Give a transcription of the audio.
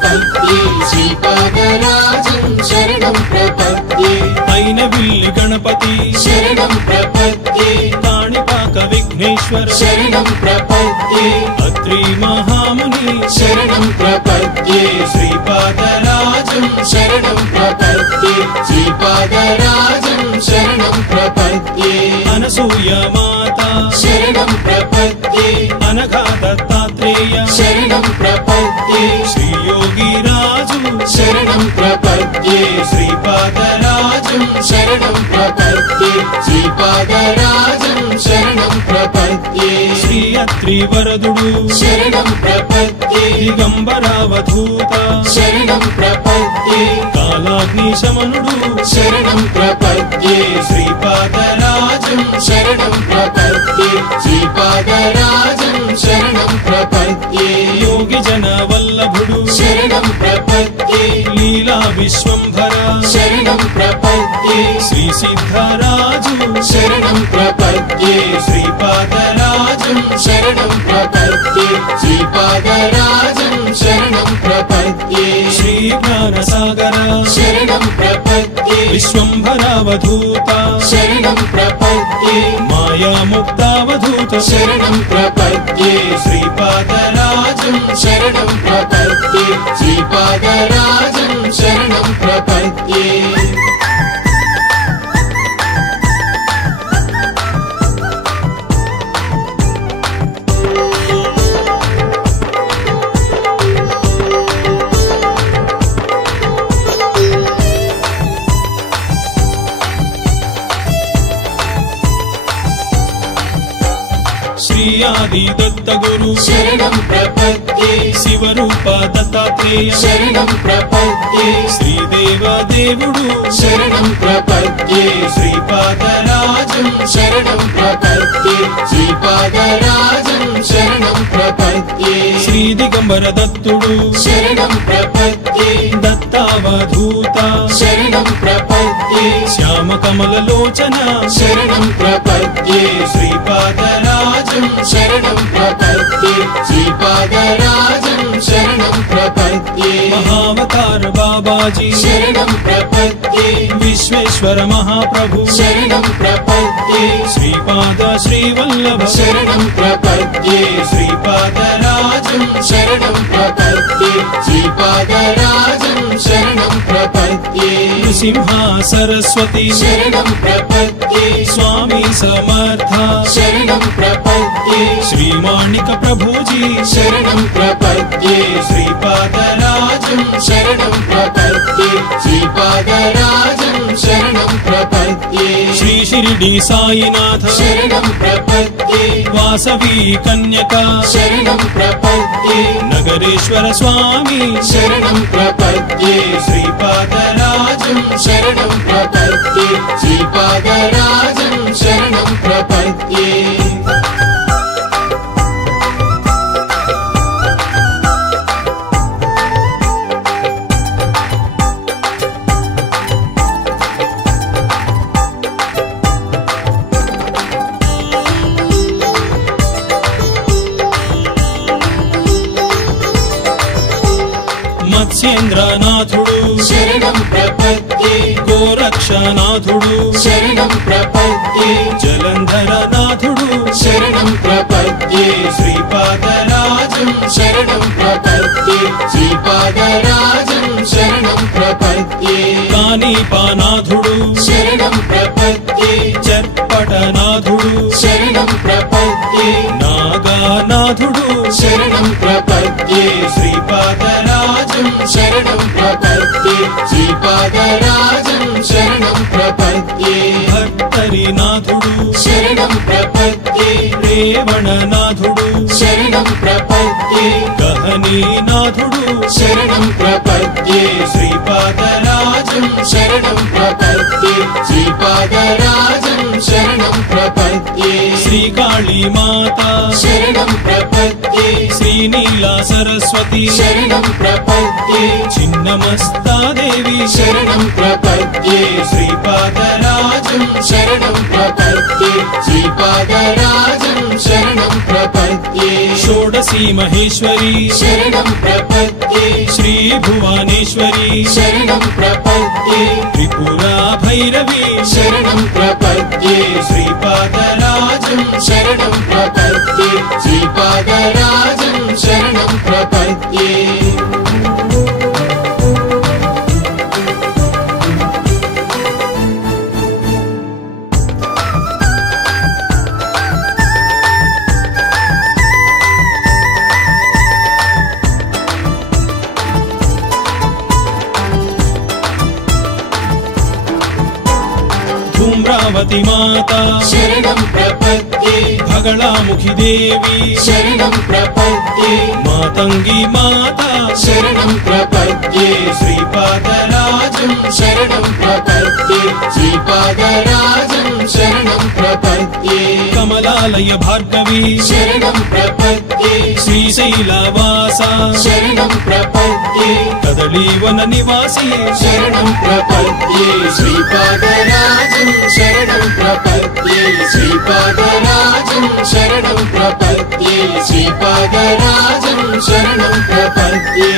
प्रपद्ये श्रीपादराजं शरणं प्रपद्ये ऐनविल्लि गणपति शरणं प्रपद्ये काणिपाक विघ्नेश्वर शरणं प्रपद्ये अत्रि महामुनि शरणं प्रपद्ये श्रीपादराजं शरणं प्रपद्ये श्रीपादराजं शरणं प्रपद्ये अनसूय माता शरणं प्रपद्ये अनघा दत्तात्रेय शरणं प्रपद्ये श्रीयोगिराजु शरणं प्रपद्ये श्रीपादराजं शरणं प्रपद्ये श्रीपादराजं शरणं प्रपद्ये श्री अत्रिवरदुडु शरणं प्रपद्ये दिगंबरावधूता शरणं प्रपद्ये कालाग्निशमनुडु शरणं प्रपद्ये श्रीपादराजं शरणं प्रपद्ये श्रीपादराजं शरणं प्रपद्ये योगिजनवल्लभुडु शरणं प्रपद्ये लीला विश्वंभरा शरणं प्रपद्ये श्री सिद्धराजु शरणं प्रपद्ये श्रीपादराजं शरणं प्रपद्ये श्रीपादराजं शरणं प्रपद्ये श्री ज्ञानसागरा शरणं प्रपद्ये विश्वंभरावधूता शरणं प्रपद्ये मायामुक्तावधूत शरणं प्रपद्ये श्रीपादराजं शरणं प्रपद्ये श्रीपादराजं शरणं प्रपद्ये श्री आदि दत्त गुरु शरणं प्रपद्ये शिवरूप दत्तात्रेय शरणं प्रपद्ये श्रीदेव దేవుడు शरणं प्रपद्ये श्रीपादराजं शरणं प्रपद्ये श्रीपादराजं शरणं प्रपद्ये श्री दिगंबर दत्तुडु शरणं प्रपद्ये दत्तावधूता शरणं प्रपद्ये श्याम कमललोचन शरणं प्रपद्ये श्रीपादराजं शरणं प्रपद्ये श्रीपादराजं शरणं प्रपद्ये महावतार बाबाजी शरणं प्रपद्ये विश्वेश्वर महाप्रभु शरणं प्रपद्ये श्रीपाद श्रीवल्लभ शरणं प्रपद्ये श्रीपादराजं शरणं प्रपद्ये श्रीपादराजं शरणं प्रपद्ये नृसिंहा सरस्वती शरणं प्रपद्ये स्वामी समर्था शरणं प्रपद्ये श्रीमाणिक प्रभुजी शरणं प्रपद्ये श्रीपादराजं शरणं प्रपद्ये श्रीपादराजं शरणं प्रपद्ये श्री शिरडी साईनाथ शरणं प्रपद्ये वासवी कन्यका शरणं प्रपद्ये नगरेश्वर स्वामी शरणं प्रपद्ये श्रीपादराजं शरणं प्रपद्ये श्रीपादराजं शरणं प्रपद्ये మత్స్యేంద్రనాథుడు शरणं प्रपद्ये గోరక్షనాథుడు शरणं प्रपद्ये జలంధరనాథుడు शरणं प्रपद्ये श्रीपादराजं शरणं प्रपद्ये श्रीपादराजं शरणं प्रपद्ये कानीपानाथुడు शरणं प्रपद्ये चर्पटनाथुడు शरणं प्रपद्ये नागानाथुడు शरणं प्रपद्ये श्रीपादराजं शरणं प्रपद्ये श्रीपादराजं शरणं प्रपद्ये भट्टरिनाथुడు शरणं प्रपद्ये रेवणनाथुడు शरणं प्रपद्ये गहनीनाथुడు शरणं प्रपद्ये श्रीपादराजं शरणं प्रपद्ये श्रीपादराजं शरणं प्रपद्ये श्रीकाली माता शरणं प्रपद्ये श्रीनीला సరస్వతి శరణం ప్రపద్యే చిన్నమస్తాదేవి శరణం ప్రపద్యే శ్రీపాదరాజం శరణం ప్రపద్యే శ్రీపాదరాజం శరణం ప్రపద్యే షోడశీ మహేశ్వరి శరణం ప్రపద్యే శ్రీ భువనేశ్వరి శరణం ప్రపద్యే త్రిపురా భైరవి శరణం ప్రపద్యే శ్రీపాదరాజం శరణం ప్రపద్యే శ్రీపాదరాజం శరణం ప్రపద్యే ధూమ్రావతి మాతా శరణం ప్రపద్యే భగళాముఖి దేవి శరణం ప్రపద్యే మాతంగి మాతా శరణం ప్రపద్యే శ్రీపాదరాజం శరణం ప్రపద్యే శ్రీపాదరాజం శరణం ప్రపద్యే కమలాలయ భార్గవి శరణం ప్రపద్యే శ్రీశైలవాస శరణం ప్రపద్యే కదళీవన నివాసి శరణం ప్రపద్యే శ్రీపాదరాజం శరణం ప్రపద్యే శ్రీపాదరాజం శరణం ప్రపద్యే శ్రీపాదరాజం శరణం ప్రపద్యే